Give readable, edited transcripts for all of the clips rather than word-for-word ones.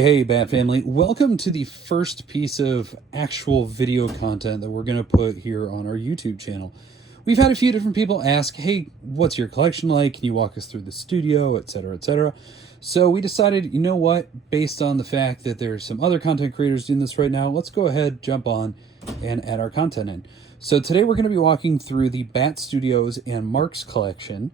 Hey, BATT Family. Welcome to the first piece of actual video content that we're going to put here on our YouTube channel. We've had a few different people ask, hey, what's your collection like? Can you walk us through the studio, etc., etc.? So we decided, you know what, based on the fact that there's some other content creators doing this right now, let's go ahead, jump on, and add our content in. So today we're going to be walking through the BATT Studios and Mark's collection.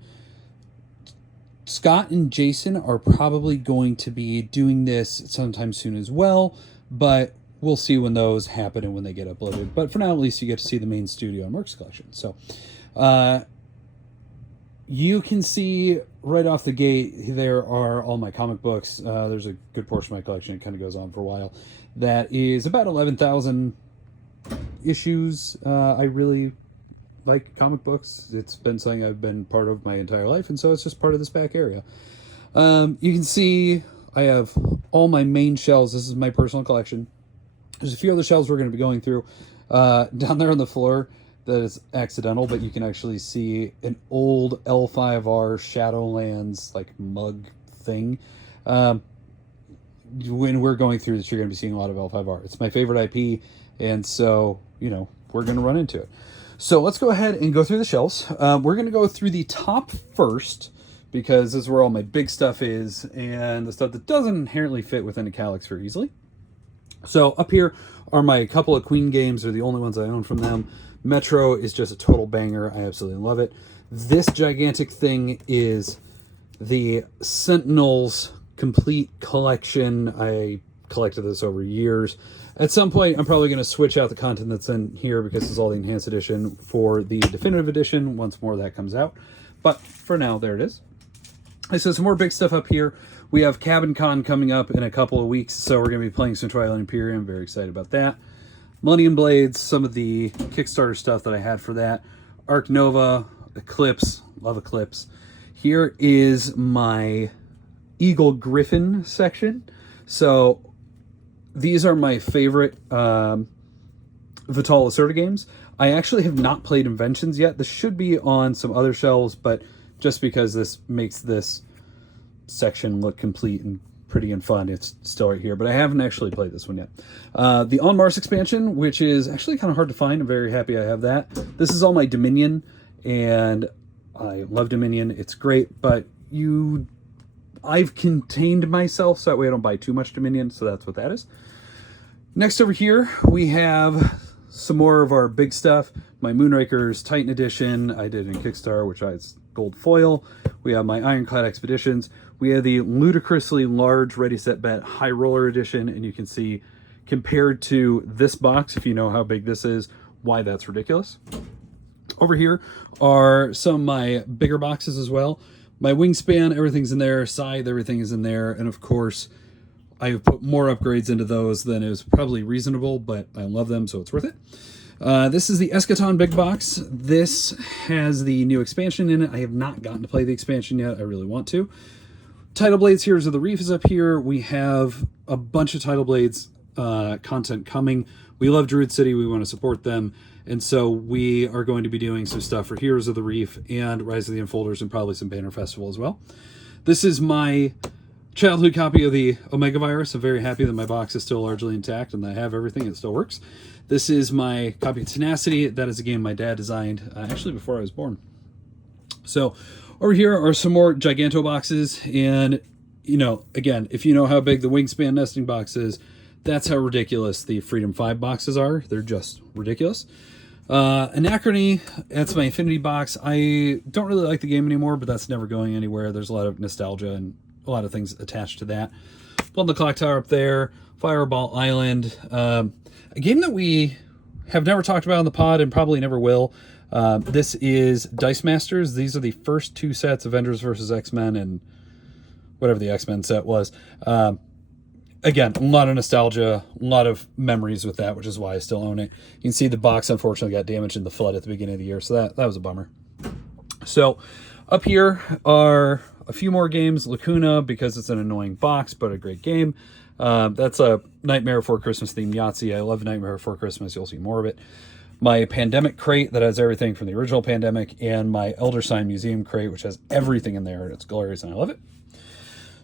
Scott and Jason are probably going to be doing this sometime soon as well, but we'll see when those happen and when they get uploaded. But for now, at least you get to see the main studio and Mark's collection. So you can see right off the gate, there are all my comic books. There's a good portion of my collection. It kind of goes on for a while. That is about 11,000 issues. I really like comic books. It's been something I've been part of my entire life, and so it's just part of this back area. You can see I have all my main shelves. This is my personal collection. There's a few other shelves we're going to be going through. Down there on the floor, that is accidental, but you can actually see an old L5R Shadowlands like mug thing. When we're going through this, you're going to be seeing a lot of L5R. It's my favorite IP, and so, you know, we're going to run into it. So let's go ahead and go through the shelves. We're going to go through the top first because this is where all my big stuff is and the stuff that doesn't inherently fit within a calyx very easily. So up here are my couple of Queen games. They're the only ones I own from them. Metro is just a total banger. I absolutely love it. This gigantic thing is the Sentinels complete collection. I collected this over years. At some point, I'm probably going to switch out the content that's in here because it's all the enhanced edition for the definitive edition once more that comes out. But for now, there it is. So some more big stuff up here. We have Cabin Con coming up in a couple of weeks, so we're going to be playing some Twilight Imperium. Very excited about that. Millennium Blades, some of the Kickstarter stuff that I had for that. Arc Nova, Eclipse, love Eclipse. Here is my Eagle Griffin section. So these are my favorite Vital Lacerda games. I actually have not played Inventions yet. This should be on some other shelves, but just because this makes this section look complete and pretty and fun, it's still right here. But I haven't actually played this one yet. The On Mars expansion, which is actually kind of hard to find. I'm very happy I have that. This is all my Dominion, and I love Dominion. It's great, but I've contained myself so that way I don't buy too much Dominion, so that's what that is. Next over here, we have some more of our big stuff. My Moonrakers Titan Edition, I did in Kickstarter, which is gold foil. We have my Ironclad Expeditions. We have the ludicrously large Ready Set Bet High Roller Edition, and you can see, compared to this box, if you know how big this is, why that's ridiculous. Over here are some of my bigger boxes as well. My Wingspan, everything's in there. Scythe, everything is in there. And of course, I've put more upgrades into those than is probably reasonable, but I love them, so it's worth it. This is the Eschaton Big Box. This has the new expansion in it. I have not gotten to play the expansion yet. I really want to. Title Blades Heroes of the Reef is up here. We have a bunch of Title Blades content coming. We love Druid City. We want to support them. And so we are going to be doing some stuff for Heroes of the Reef and Rise of the Unfolders and probably some Banner Festival as well. This is my childhood copy of the Omega Virus. I'm very happy that my box is still largely intact and I have everything. It still works. This is my copy of Tenacity. That is a game my dad designed actually before I was born. So over here are some more Giganto boxes. And, you know, again, if you know how big the Wingspan nesting box is, that's how ridiculous the Freedom 5 boxes are. They're just ridiculous. Anachrony, that's my Infinity box. I don't really like the game anymore, but that's never going anywhere. There's a lot of nostalgia and a lot of things attached to that. Blood in the Clock Tower up there. Fireball Island. A game that we have never talked about on the pod and probably never will. This is Dice Masters. These are the first two sets, Avengers versus X-Men and whatever the X-Men set was. Again, a lot of nostalgia, a lot of memories with that, which is why I still own it. You can see the box unfortunately got damaged in the flood at the beginning of the year, so that was a bummer. So up here are a few more games. Lacuna, because it's an annoying box, but a great game. That's a Nightmare Before Christmas themed Yahtzee. I love Nightmare Before Christmas. You'll see more of it. My Pandemic crate that has everything from the original Pandemic, and my Elder Sign Museum crate, which has everything in there. It's glorious, and I love it.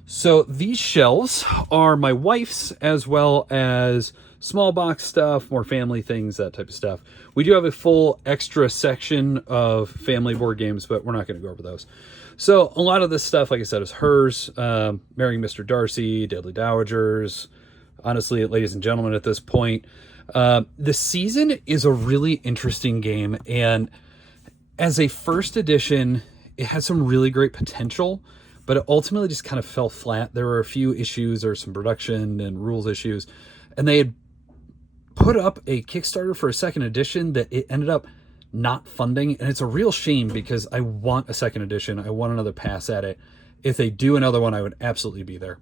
So these shelves are my wife's, as well as small box stuff, more family things, that type of stuff. We do have a full extra section of family board games, but we're not going to go over those. So a lot of this stuff, like I said, is hers. Marrying Mr. Darcy, Deadly Dowagers, honestly, ladies and gentlemen, at this point. The Season is a really interesting game, and as a first edition, it had some really great potential, but it ultimately just kind of fell flat. There were a few issues or some production and rules issues, and they had put up a Kickstarter for a second edition that it ended up not funding, and it's a real shame because I want a second edition. I want another pass at it. If they do another one, I would absolutely be there.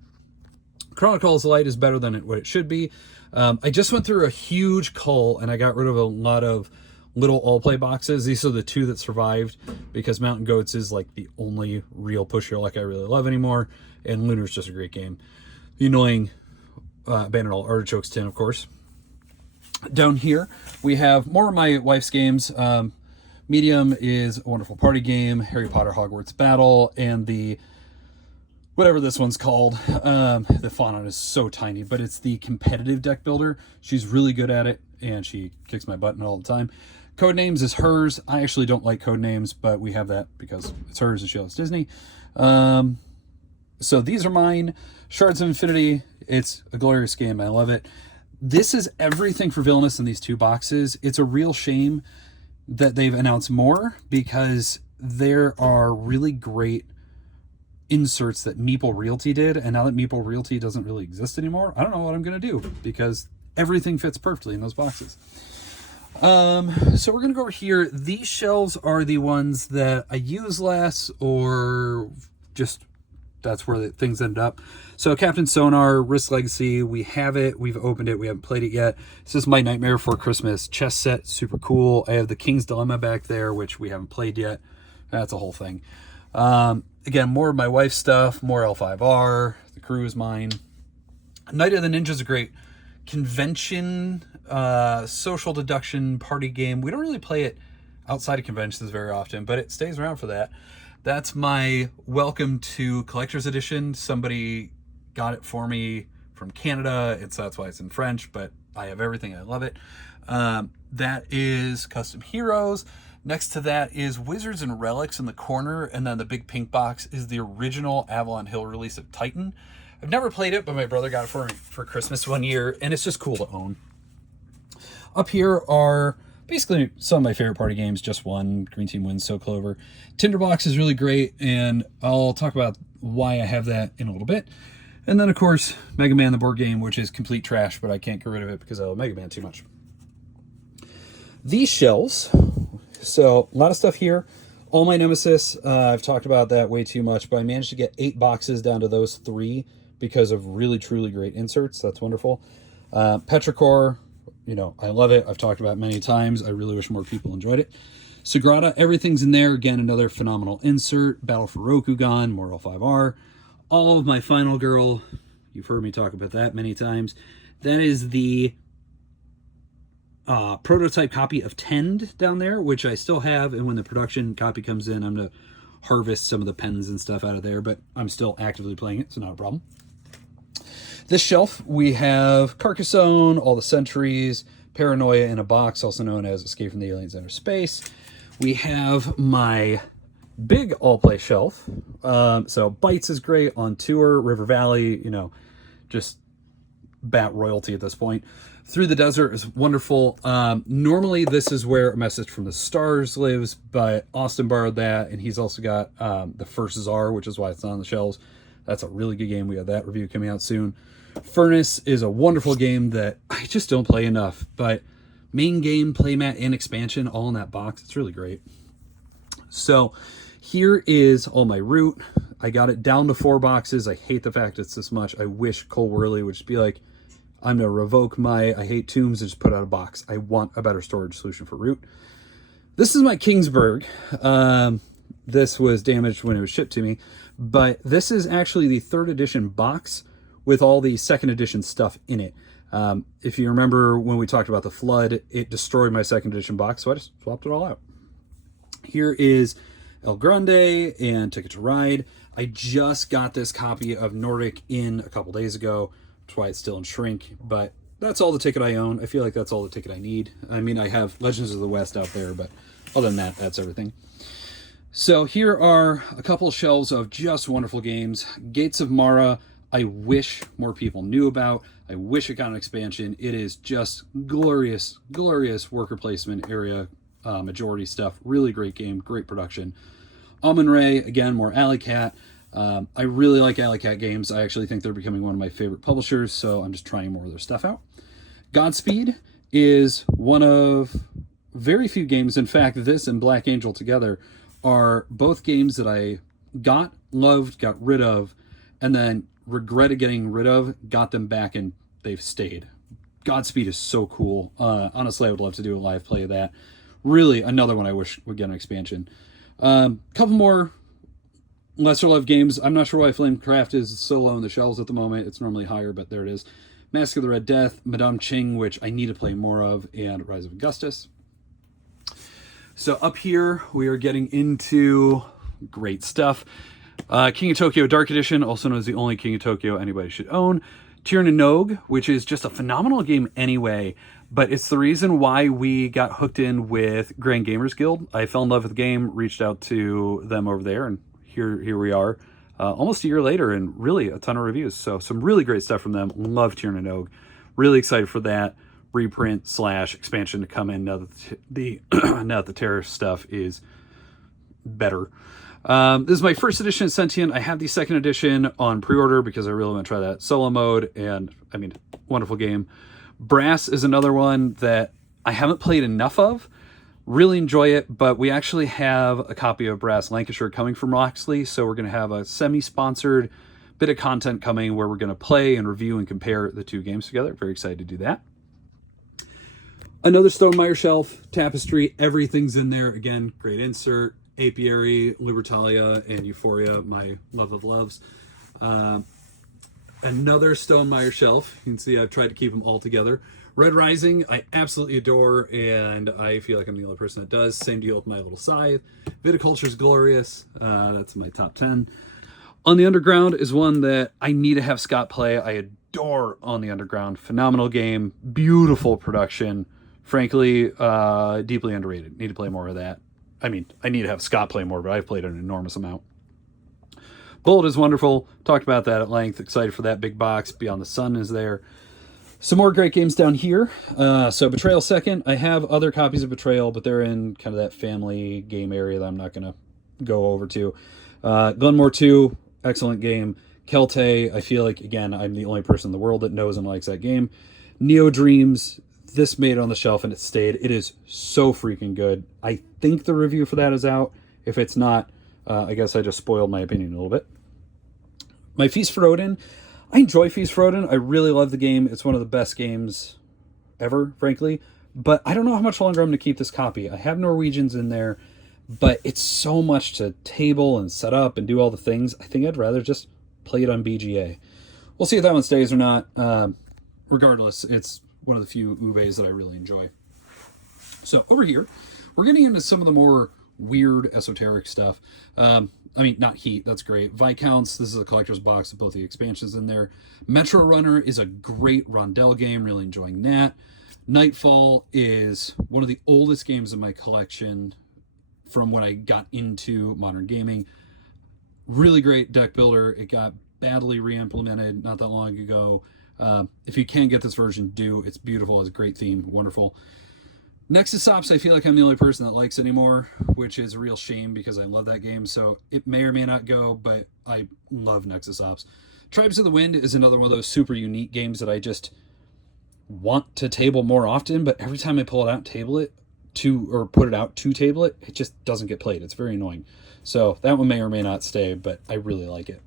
Chronicles Light is better than what it should be. I just went through a huge cull, and I got rid of a lot of little all-play boxes. These are the two that survived because Mountain Goats is like the only real push your luck I really love anymore, and Lunar's just a great game. The annoying Abandoned All Artichokes tin, of course. Down here, we have more of my wife's games. Medium is a wonderful party game, Harry Potter Hogwarts Battle, and the whatever this one's called. The font on it is so tiny, but it's the competitive deck builder. She's really good at it, and she kicks my butt all the time. Codenames is hers. I actually don't like Codenames, but we have that because it's hers and she loves Disney. So these are mine. Shards of Infinity. It's a glorious game. I love it. This is everything for Villainous in these two boxes. It's a real shame that they've announced more because there are really great inserts that Meeple Realty did, and now that Meeple Realty doesn't really exist anymore, I don't know what I'm going to do because everything fits perfectly in those boxes. So we're going to go over here. These shelves are the ones that I use less, or just that's where the things end up. So Captain Sonar, Risk Legacy, we have it. We've opened it. We haven't played it yet. This is my Nightmare Before Christmas chess set. Super cool. I have the King's Dilemma back there, which we haven't played yet. That's a whole thing. Again, more of my wife's stuff, more L5R. The crew is mine. Night of the Ninja is a great convention, social deduction party game. We don't really play it outside of conventions very often, but it stays around for that. That's my Welcome to Collector's Edition. Somebody got it for me from Canada. That's why it's in French, but I have everything. I love it. That is Custom Heroes. Next to that is Wizards and Relics in the corner, and then the big pink box is the original Avalon Hill release of Titan. I've never played it, but my brother got it for me for Christmas one year, and it's just cool to own. Up here are basically some of my favorite party games. Just one, Green Team wins, So Clover. Tinderbox is really great, and I'll talk about why I have that in a little bit. And then, of course, Mega Man the board game, which is complete trash, but I can't get rid of it because I love Mega Man too much. These shelves, so a lot of stuff here. All my Nemesis, I've talked about that way too much, but I managed to get 8 boxes down to those 3 because of really, truly great inserts. That's wonderful. Petrichor, you know, I love it. I've talked about it many times. I really wish more people enjoyed it. Sagrada, everything's in there. Again, another phenomenal insert. Battle for Rokugan, more L5R. All of my Final Girl, you've heard me talk about that many times. That is the prototype copy of Tend down there, which I still have, and when the production copy comes in, I'm going to harvest some of the pens and stuff out of there, but I'm still actively playing it, so not a problem. This shelf, we have Carcassonne, all the Centuries, Paranoia in a Box, also known as Escape from the Aliens Outer Space. We have my big all-play shelf. So Bites is great, On Tour, River Valley, you know, just BATT royalty at this point. Through the Desert is wonderful. Normally this is where A Message from the Stars lives, but Austin borrowed that, and he's also got the First Czar, which is why it's not on the shelves. That's a really good game. We have that review coming out soon. Furnace is a wonderful game that I just don't play enough, but main game, playmat, and expansion all in that box. It's really great. So here is all my Root. I got it down to 4 boxes. I hate the fact it's this much. I wish Cole Worley would just be like, I'm going to revoke my I hate Tombs and just put out a box. I want a better storage solution for Root. This is my Kingsburg. This was damaged when it was shipped to me, but this is actually the 3rd edition box with all the 2nd edition stuff in it. If you remember when we talked about the flood, it destroyed my 2nd edition box, so I just swapped it all out. Here is El Grande and Ticket to Ride. I just got this copy of Nordic in a couple days ago. That's why it's still in shrink, but that's all the Ticket I own. I feel like that's all the Ticket I need. I mean, I have Legends of the West out there, but other than that, that's everything. So here are a couple of shelves of just wonderful games. Gates of Mara, I wish more people knew about. I wish it got an expansion. It is just glorious, glorious worker placement area majority stuff. Really great game, great production. Amun-Re, again, more Alley Cat. I really like Alley Cat games. I actually think they're becoming one of my favorite publishers, so I'm just trying more of their stuff out. Godspeed is one of very few games. In fact, this and Black Angel together are both games that I got, loved, got rid of, and then regretted getting rid of, got them back, and they've stayed. Godspeed is so cool. Honestly, I would love to do a live play of that. Really, another one I wish would get an expansion. Couple more lesser loved games. I'm not sure why Flamecraft is so low on the shelves at the moment. It's normally higher, but there it is. Mask of the Red Death, Madame Ching, which I need to play more of, and Rise of Augustus. So up here, we are getting into great stuff. King of Tokyo Dark Edition, also known as the only King of Tokyo anybody should own. Tir Nog, which is just a phenomenal game anyway, but it's the reason why we got hooked in with Grand Gamers Guild. I fell in love with the game, reached out to them over there, and here we are, almost a year later, and really a ton of reviews. So some really great stuff from them. Love Tir Nog. Really excited for that reprint / expansion to come in now that now that the terror stuff is better. This is my first edition of Sentient. I have the second edition on pre-order because I really want to try that solo mode, and I mean, wonderful game. Brass is another one that I haven't played enough of. Really enjoy it, but we actually have a copy of Brass Lancashire coming from Roxley, so we're going to have a semi-sponsored bit of content coming where we're going to play and review and compare the two games together. Very excited to do that. Another Stonemaier shelf, Tapestry, everything's in there. Again, great insert. Apiary, Libertalia, and Euphoria, my love of loves. Another Stonemaier shelf. You can see I've tried to keep them all together. Red Rising, I absolutely adore, and I feel like I'm the only person that does. Same deal with My Little Scythe. Viticulture's glorious. That's my top 10. On the Underground is one that I need to have Scott play. I adore On the Underground. Phenomenal game. Beautiful production. Frankly, deeply underrated. Need to play more of that. I mean, I need to have Scott play more, but I've played an enormous amount. Bullet is wonderful. Talked about that at length. Excited for that big box. Beyond the Sun is there. Some more great games down here. So Betrayal Second. I have other copies of Betrayal, but they're in kind of that family game area that I'm not going to go over to. Glenmore 2, excellent game. Kelte, I feel like, again, I'm the only person in the world that knows and likes that game. Neo Dreams. This made it on the shelf and it stayed. It is so freaking good. I think the review for that is out. If it's not, I guess I just spoiled my opinion a little bit. My Feast for Odin. I enjoy Feast for Odin. I really love the game. It's one of the best games ever, frankly. But I don't know how much longer I'm going to keep this copy. I have Norwegians in there, but it's so much to table and set up and do all the things. I think I'd rather just play it on BGA. We'll see if that one stays or not. Regardless, it's one of the few Ubes that I really enjoy. So over here, we're getting into some of the more weird esoteric stuff. I mean, not Heat, that's great. Viscounts, this is a collector's box with both the expansions in there. Metro Runner is a great Rondell game, really enjoying that. Nightfall is one of the oldest games in my collection from when I got into modern gaming. Really great deck builder. It got badly re-implemented not that long ago. If you can get this version, do. It's beautiful, has a great theme, wonderful. Nexus Ops, I feel like I'm the only person that likes anymore, which is a real shame because I love that game, so it may or may not go, but I love Nexus Ops. Tribes of the Wind is another one of those super unique games that I just want to table more often, but every time I pull it out and table it, or put it out to table it, it just doesn't get played. It's very annoying. So that one may or may not stay, but I really like it.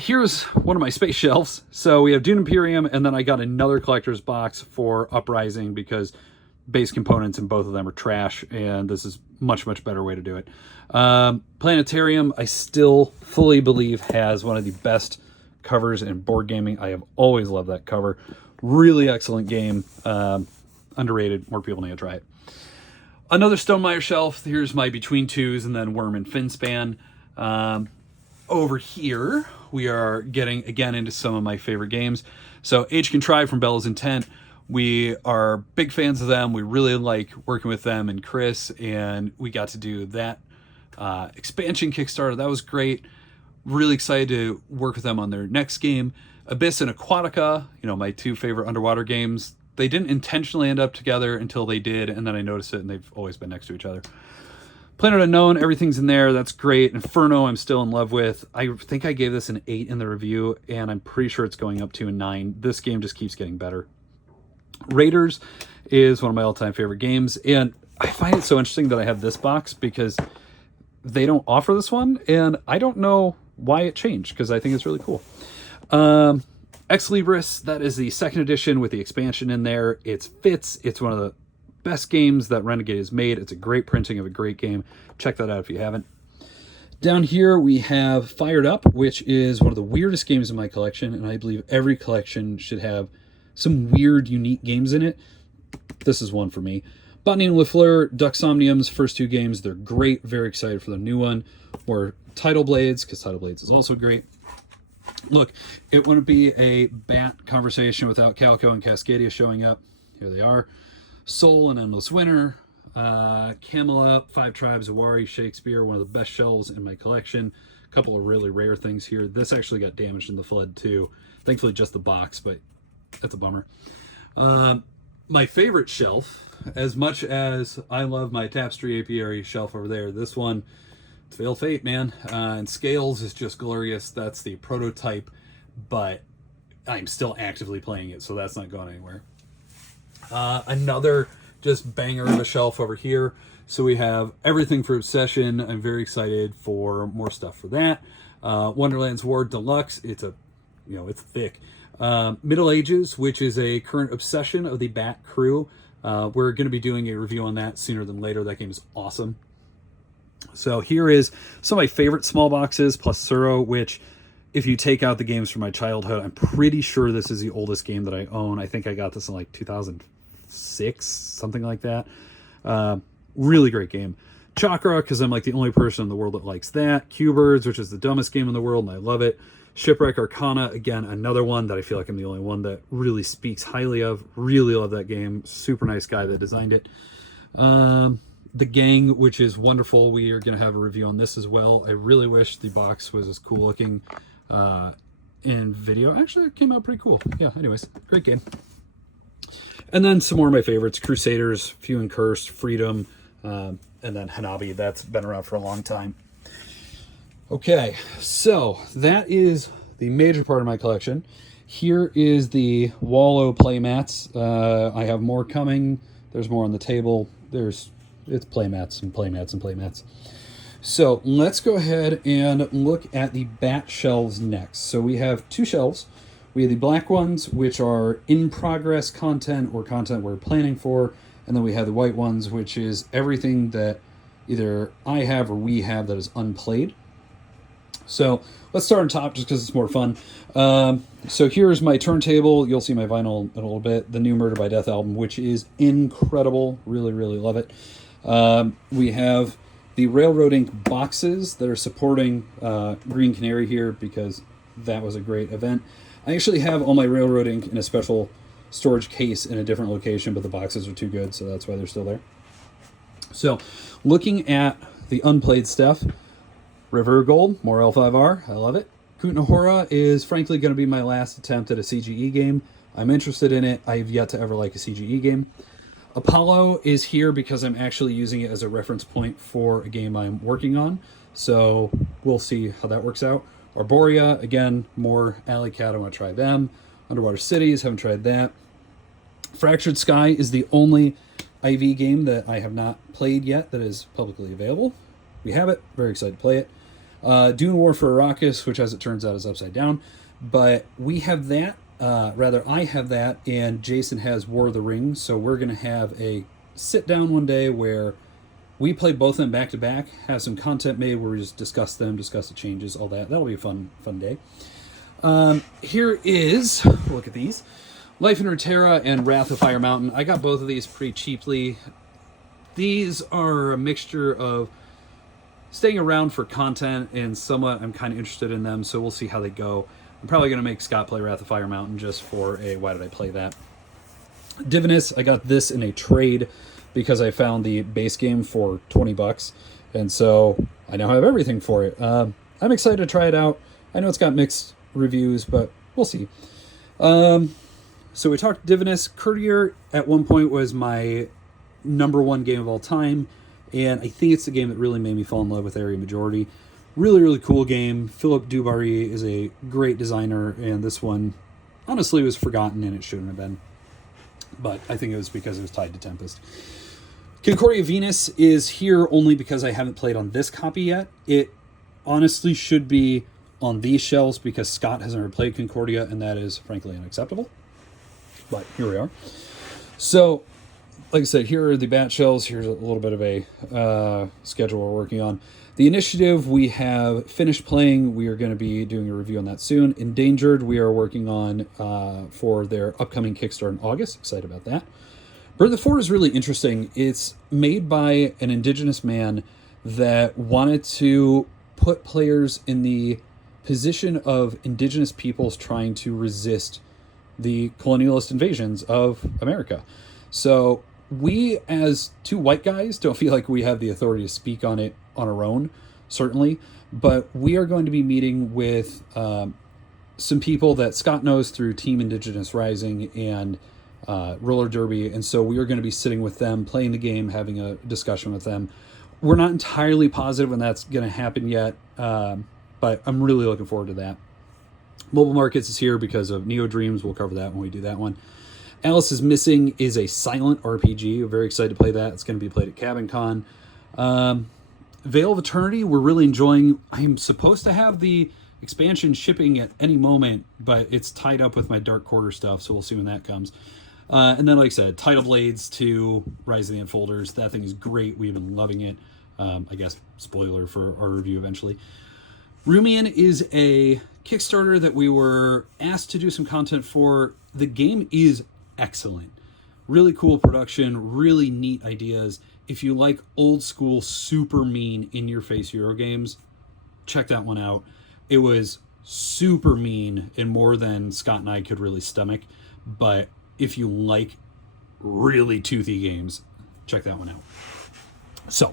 Here's one of my space shelves. So we have Dune Imperium, and then I got another collector's box for Uprising because base components in both of them are trash, and this is much, much better way to do it. Planetarium, I still fully believe has one of the best covers in board gaming. I have always loved that cover. Really excellent game. Underrated. More people need to try it. Another Stonemaier shelf. Here's my Between Twos and then Worm and Finspan. Over here, we are getting again into some of my favorite games. So Age Contrived from Bella's Intent. We are big fans of them. We really like working with them and Chris, and we got to do that expansion Kickstarter. That was great. Really excited to work with them on their next game. Abyss and Aquatica, my two favorite underwater games. They didn't intentionally end up together until they did, and then I noticed it, and they've always been next to each other. Planet Unknown, everything's in there. That's great. Inferno, I'm still in love with. I think I gave this an 8 in the review, and I'm pretty sure it's going up to a 9. This game just keeps getting better. Raiders is one of my all-time favorite games, and I find it so interesting that I have this box because they don't offer this one, and I don't know why it changed because I think it's really cool. Ex Libris, that is the second edition with the expansion in there. It fits. It's one of the best games that Renegade has made. It's a great printing of a great game. Check that out if you haven't. Down here we have Fired Up, which is one of the weirdest games in my collection, and I believe every collection should have some weird, unique games in it. This is one for me. Botany and LaFleur, Ducksomnium's first two games, they're great. Very excited for the new one. Or Tidal Blades, because Tidal Blades is also great. Look, it wouldn't be a BATT conversation without Calco and Cascadia showing up. Here they are. Soul and Endless Winter. Camelot, Five Tribes, Awari, Shakespeare, one of the best shelves in my collection. A couple of really rare things here. This actually got damaged in the flood too. Thankfully just the box, but that's a bummer. My favorite shelf, as much as I love my Tapestry Apiary shelf over there, this one, it's Veiled Fate, man. And Scales is just glorious. That's the prototype, but I'm still actively playing it, so that's not going anywhere. Another just banger of a shelf over here. So we have everything for Obsession. I'm very excited for more stuff for that. Wonderland's War Deluxe. It's it's thick. Middle Ages, which is a current obsession of the BATT crew. We're going to be doing a review on that sooner than later. That game is awesome. So here is some of my favorite small boxes, plus Suro, which if you take out the games from my childhood, I'm pretty sure this is the oldest game that I own. I think I got this in like 2006, something like that. Really great game. Chakra, because I'm like the only person in the world that likes that. Q-Birds, which is the dumbest game in the world, and I love it. Shipwreck Arcana, again, another one that I feel like I'm the only one that really speaks highly of. Really love that game. Super nice guy that designed it. The Gang, which is wonderful. We are going to have a review on this as well. I really wish the box was as cool looking in video. Actually, it came out pretty cool. Yeah, anyways, great game. And then some more of my favorites. Crusaders, Few and Cursed, Freedom, and then Hanabi. That's been around for a long time. Okay, so that is the major part of my collection. Here is the Wallow playmats. I have more coming. There's more on the table. It's playmats and playmats and playmats. So let's go ahead and look at the BATT shelves next. So we have two shelves. We have the black ones, which are in progress content or content we're planning for. And then we have the white ones, which is everything that either I have or we have that is unplayed. So let's start on top just because it's more fun. So here's my turntable. You'll see my vinyl in a little bit. The new Murder by Death album, which is incredible. Really, really love it. We have the Railroad Ink boxes that are supporting Green Canary here because that was a great event. I actually have all my Railroad Ink in a special storage case in a different location, but the boxes are too good, so that's why they're still there. So looking at the unplayed stuff, River of Gold, more L5R, I love it. Kutnahora is frankly going to be my last attempt at a CGE game. I'm interested in it. I have yet to ever like a CGE game. Apollo is here because I'm actually using it as a reference point for a game I'm working on. So we'll see how that works out. Arborea, again, more Alley Cat. I want to try them. Underwater Cities, haven't tried that. Fractured Sky is the only IV game that I have not played yet that is publicly available. We have it. Very excited to play it. Dune War for Arrakis, which as it turns out is upside down. But we have that. I have that, and Jason has War of the Rings. So we're going to have a sit down one day where we play both of them back to back, have some content made where we just discuss them, discuss the changes, all that. That'll be a fun day. Here is, look at these, Life in Runeterra and Wrath of Fire Mountain. I got both of these pretty cheaply. These are a mixture of staying around for content and somewhat I'm kind of interested in them, so we'll see how they go. I'm probably going to make Scott play Wrath of Fire Mountain just for a why did I play that. Divinus, I got this in a trade because I found the base game for $20, and so I now have everything for it. I'm excited to try it out. I know it's got mixed reviews, but we'll see. So we talked Divinus. Courtier at one point was my #1 game of all time, and I think it's the game that really made me fall in love with Area Majority. Really, really cool game. Philip Dubarry is a great designer, and this one honestly was forgotten, and it shouldn't have been. But I think it was because it was tied to Tempest. Concordia Venus is here only because I haven't played on this copy yet. It honestly should be on these shelves because Scott has never played Concordia, and that is frankly unacceptable. But here we are. So, like I said, here are the BATT shelves. Here's a little bit of a schedule we're working on. The Initiative we have finished playing. We are going to be doing a review on that soon. Endangered we are working on for their upcoming Kickstarter in August. Excited about that. Burn the Fort is really interesting. It's made by an indigenous man that wanted to put players in the position of indigenous peoples trying to resist the colonialist invasions of America. So we, as two white guys, don't feel like we have the authority to speak on it on our own, certainly, but we are going to be meeting with some people that Scott knows through Team Indigenous Rising and Roller Derby, and so we are going to be sitting with them, playing the game, having a discussion with them. We're not entirely positive when that's going to happen yet, but I'm really looking forward to that. Mobile Markets is here because of Neo Dreams. We'll cover that when we do that one. Alice is Missing is a silent RPG. We're very excited to play that. It's going to be played at Cabin Con. Veil of Eternity, we're really enjoying. I'm supposed to have the expansion shipping at any moment, but it's tied up with my Dark Quarter stuff, so we'll see when that comes. And then, like I said, Tidal Blades to Rise of the Unfolders. That thing is great. We've been loving it. I guess, spoiler for our review eventually. Rumian is a Kickstarter that we were asked to do some content for. The game is excellent. Really cool production, really neat ideas. If you like old school, super mean, in-your-face Euro games, check that one out. It was super mean and more than Scott and I could really stomach. But if you like really toothy games, check that one out. So,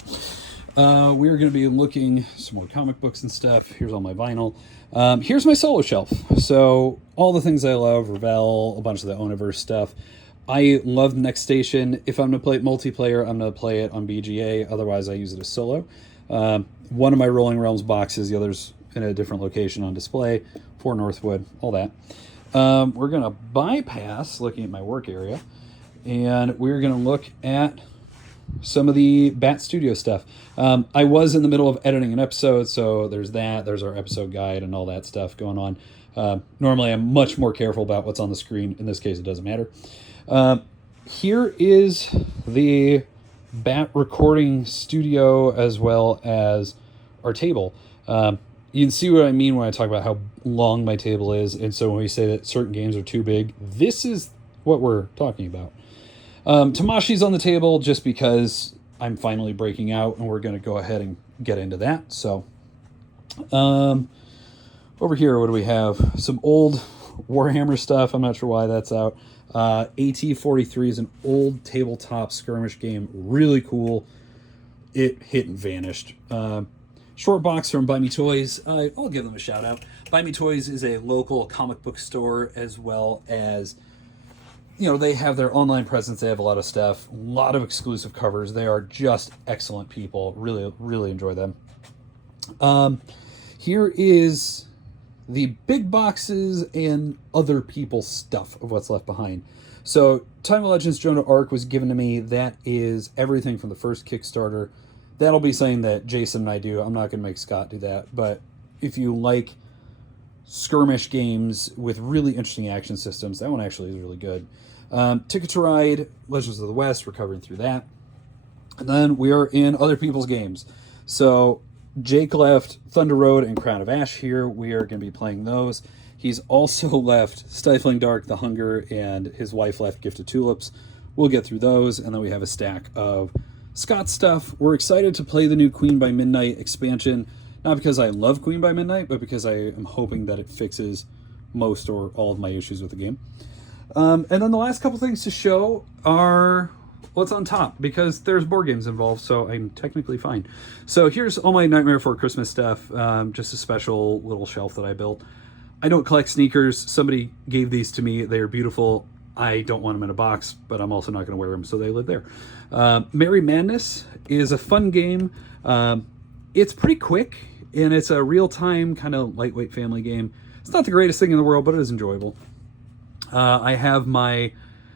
we're going to be looking some more comic books and stuff. Here's all my vinyl. Here's my solo shelf. So, all the things I love, Ravel, a bunch of the Oniverse stuff. I love Next Station. If I'm going to play it multiplayer, I'm going to play it on BGA. Otherwise, I use it as solo. One of my Rolling Realms boxes, the other's in a different location on display. For Northwood, all that. We're going to bypass looking at my work area, and we're going to look at some of the BATT Studio stuff. I was in the middle of editing an episode, so there's that. There's our episode guide and all that stuff going on. Normally, I'm much more careful about what's on the screen. In this case, it doesn't matter. Here is the BATT recording studio as well as our table. You can see what I mean when I talk about how long my table is, and so when we say that certain games are too big, this is what we're talking about. Tamashi's on the table just because I'm finally breaking out, and we're going to go ahead and get into that. So, over here, what do we have? Some old Warhammer stuff. I'm not sure why that's out. AT-43 is an old tabletop skirmish game. Really cool. It hit and vanished. Short box from Buy Me Toys. I'll give them a shout out. Buy Me Toys is a local comic book store, as well as, you know, they have their online presence. They have a lot of stuff, a lot of exclusive covers. They are just excellent people. Really, really enjoy them. Here is the big boxes and other people's stuff of what's left behind. So Time of Legends Joan of Arc was given to me. That is everything from the first Kickstarter. That'll be something that Jason and I do. I'm not going to make Scott do that. But if you like skirmish games with really interesting action systems, that one actually is really good. Ticket to Ride, Legends of the West, we're covering through that. And then we are in other people's games. So Jake left Thunder Road and Crown of Ash here. We are going to be playing those. He's also left Stifling Dark, The Hunger, and his wife left Gift of Tulips. We'll get through those, and then we have a stack of Scott stuff. We're excited to play the new Queen by Midnight expansion, not because I love Queen by Midnight, but because I am hoping that it fixes most or all of my issues with the game. And then the last couple things to show are what's on top, because there's board games involved, so I'm technically fine. So here's all my Nightmare Before Christmas stuff, just a special little shelf that I built. I don't collect sneakers. Somebody gave these to me. They are beautiful. I don't want them in a box, but I'm also not going to wear them, so they live there. Merry Madness is a fun game. It's pretty quick, and it's a real-time kind of lightweight family game. It's not the greatest thing in the world, but it is enjoyable. I have my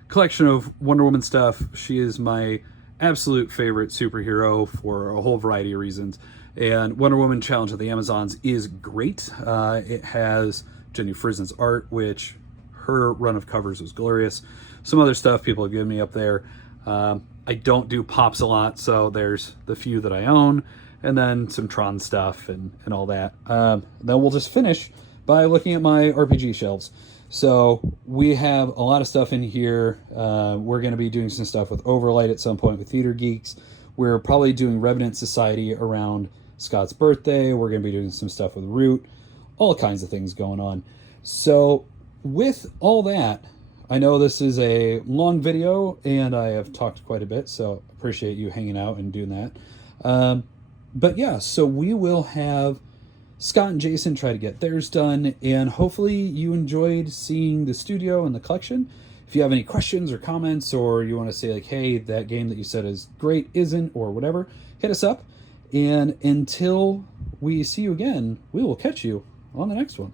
collection of Wonder Woman stuff. She is my absolute favorite superhero for a whole variety of reasons. And Wonder Woman Challenge of the Amazons is great. It has Jenny Frizen's art, which her run of covers was glorious. Some other stuff people have given me up there. I don't do pops a lot, so there's the few that I own, and then some Tron stuff and all that. Then we'll just finish by looking at my RPG shelves. So we have a lot of stuff in here. We're going to be doing some stuff with Overlight at some point with Theater Geeks. We're probably doing Revenant Society around Scott's birthday. We're going to be doing some stuff with Root. All kinds of things going on. So with all that, I know this is a long video and I have talked quite a bit, so appreciate you hanging out and doing that. But yeah, so we will have Scott and Jason try to get theirs done, and hopefully you enjoyed seeing the studio and the collection. If you have any questions or comments, or you want to say like, hey, that game that you said is great isn't, or whatever, hit us up. And until we see you again, we will catch you on the next one.